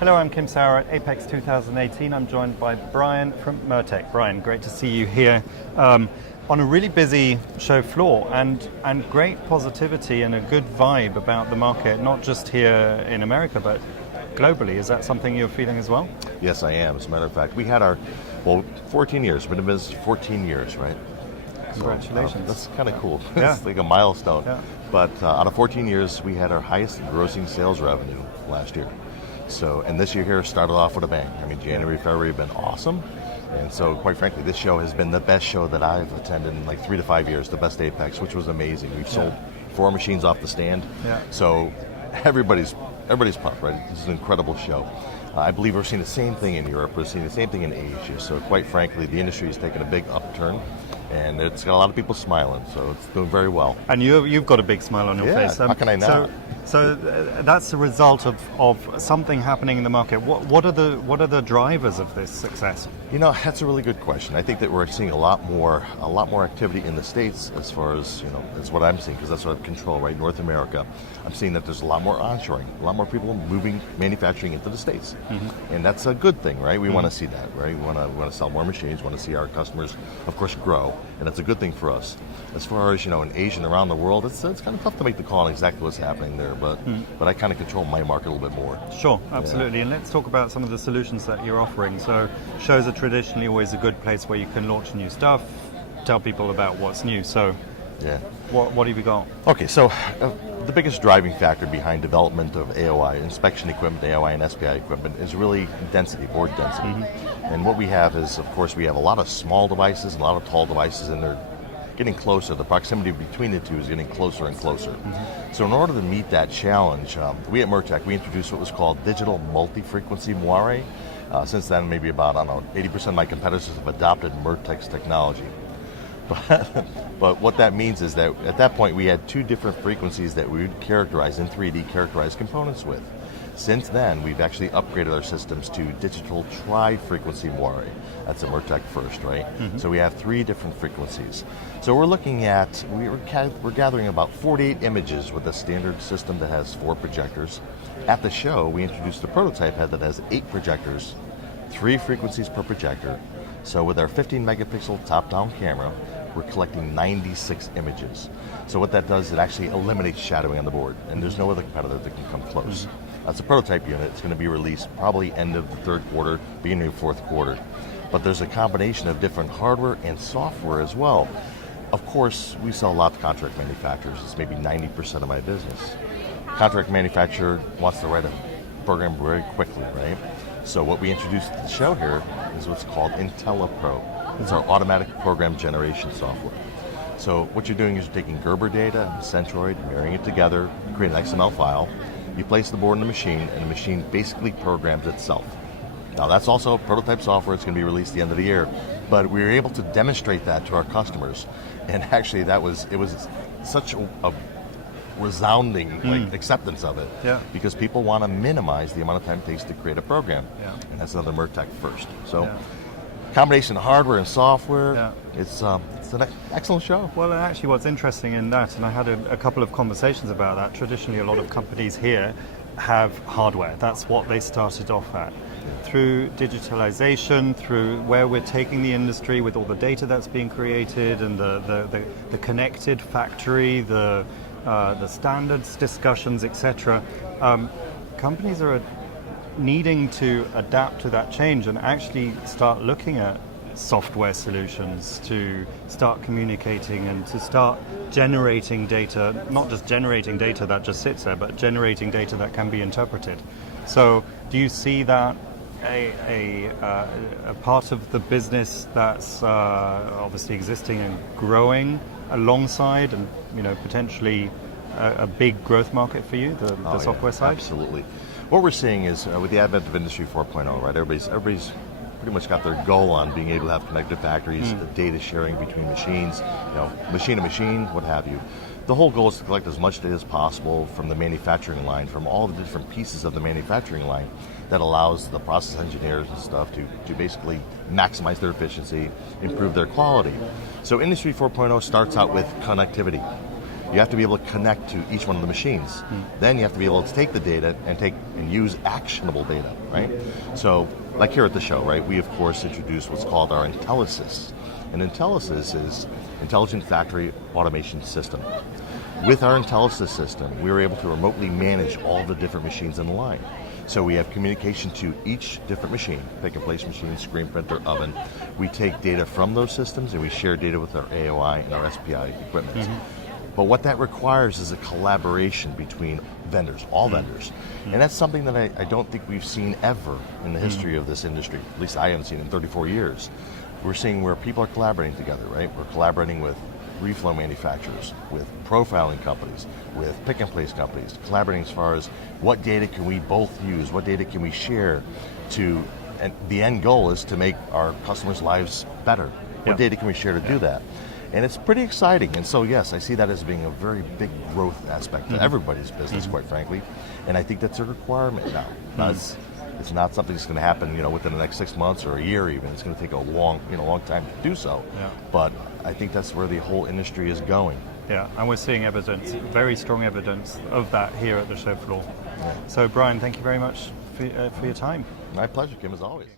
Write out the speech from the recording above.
Hello, I'm Kim Sauer at Apex 2018. I'm joined by Brian from Mirtec. Brian, great to see you here on a really busy show floor and great positivity and a good vibe about the market, not just here in America, but globally. Is that something you're feeling as well? Yes, I am. As a matter of fact, we had our, 14 years. Been in business 14 years, right? Congratulations. So, that's kind of cool. Yeah. It's like a milestone. Yeah. But out of 14 years, we had our highest grossing sales revenue last year. So, and this year here started off with a bang. I mean, January, February have been awesome. And so, quite frankly, this show has been the best show that I've attended in like 3 to 5 years, the best Apex, which was amazing. We've sold 4 machines off the stand. Yeah. So everybody's pumped, right? This is an incredible show. I believe we're seeing the same thing in Europe. We're seeing the same thing in Asia. So quite frankly, the industry has taken a big upturn, and it's got a lot of people smiling. So it's doing very well. And you've got a big smile on your face. How can I not? So that's the result of something happening in the market. What are the drivers of this success? You know, that's a really good question. I think that we're seeing a lot more activity in the States as far as, that's what I'm seeing, because that's what I control, right? North America. I'm seeing that there's a lot more onshoring, a lot more people moving manufacturing into the States. Mm-hmm. And that's a good thing, right? We want to see that, right? We want to sell more machines, we want to see our customers, of course, grow, and that's a good thing for us. As far as, in Asia and around the world, it's kind of tough to make the call on exactly what's happening there, but I kind of control my market a little bit more. Sure, absolutely. Yeah. And let's talk about some of the solutions that you're offering. So shows are traditionally always a good place where you can launch new stuff, tell people about what's new. So yeah, what have you got? Okay, so the biggest driving factor behind development of AOI, inspection equipment, AOI and SPI equipment, is really density, board density. Mm-hmm. And what we have is, of course, we have a lot of small devices and a lot of tall devices, and they're getting closer. The proximity between the two is getting closer and closer. Mm-hmm. So in order to meet that challenge, we at Mirtec, we introduced what was called digital multi-frequency moire. Since then, maybe about, 80% of my competitors have adopted Mirtec's technology. But what that means is that at that point we had 2 different frequencies that we would characterize in 3D, characterize components with. Since then, we've actually upgraded our systems to digital tri-frequency moire. That's a Mirtec first, right? Mm-hmm. So we have 3 different frequencies. So we're looking at, we're gathering about 48 images with a standard system that has 4 projectors. At the show, we introduced a prototype head that has 8 projectors, 3 frequencies per projector. So with our 15 megapixel top-down camera, we're collecting 96 images. So what that does, it actually eliminates shadowing on the board, and there's no other competitor that can come close. Mm-hmm. That's a prototype unit. It's going to be released probably end of the 3rd quarter, beginning of the 4th quarter. But there's a combination of different hardware and software as well. Of course, we sell a lot to contract manufacturers. It's maybe 90% of my business. Contract manufacturer wants to write a program very quickly, right? So what we introduced at the show here is what's called IntelliPro. It's our automatic program generation software. So what you're doing is you're taking Gerber data, Centroid, marrying it together, create an XML file. You place the board in the machine, and the machine basically programs itself. Now that's also prototype software. It's going to be released at the end of the year. But we were able to demonstrate that to our customers. And actually it was such a resounding acceptance of it, because people want to minimize the amount of time it takes to create a program, and that's another Mirtec first. So, combination of hardware and software, it's an excellent show. Well, and actually, what's interesting in that, and I had a couple of conversations about that. Traditionally, a lot of companies here have hardware. That's what they started off at. Through digitalization, through where we're taking the industry with all the data that's being created and the connected factory, the standards discussions, etc. Companies are needing to adapt to that change and actually start looking at software solutions to start communicating and to start generating data, not just generating data that just sits there, but generating data that can be interpreted. So do you see that a part of the business that's obviously existing and growing alongside, and potentially a big growth market for you, the software side? Absolutely. What we're seeing is with the advent of Industry 4.0, right? Everybody's pretty much got their goal on being able to have connected factories, the data sharing between machines, machine to machine, what have you. The whole goal is to collect as much data as possible from the manufacturing line, from all the different pieces of the manufacturing line, that allows the process engineers and stuff to basically maximize their efficiency, improve their quality. So Industry 4.0 starts out with connectivity. you have to be able to connect to each one of the machines. Then you have to be able to take the data and use actionable data, right? So, like here at the show, right, we of course introduced what's called our Intellisys. And Intellisys is Intelligent Factory Automation System. With our Intellisys system, we were able to remotely manage all the different machines in the line. So we have communication to each different machine, pick and place machine, screen printer, oven. We take data from those systems and we share data with our AOI and our SPI equipment. But what that requires is a collaboration between vendors, all vendors. And that's something that I don't think we've seen ever in the history of this industry. At least I haven't seen in 34 years. We're seeing where people are collaborating together, right? We're collaborating with reflow manufacturers, with profiling companies, with pick and place companies, collaborating as far as what data can we both use, what data can we share to, and the end goal is to make our customers' lives better. What data can we share to do that? And it's pretty exciting. And so yes, I see that as being a very big growth aspect to everybody's business, quite frankly. And I think that's a requirement now. It's not something that's going to happen, within the next 6 months or a year even. It's going to take a long time to do so. But I think that's where the whole industry is going. Yeah, and we're seeing evidence, very strong evidence of that here at the show floor. So Brian, thank you very much for your time. My pleasure, Kim, as always.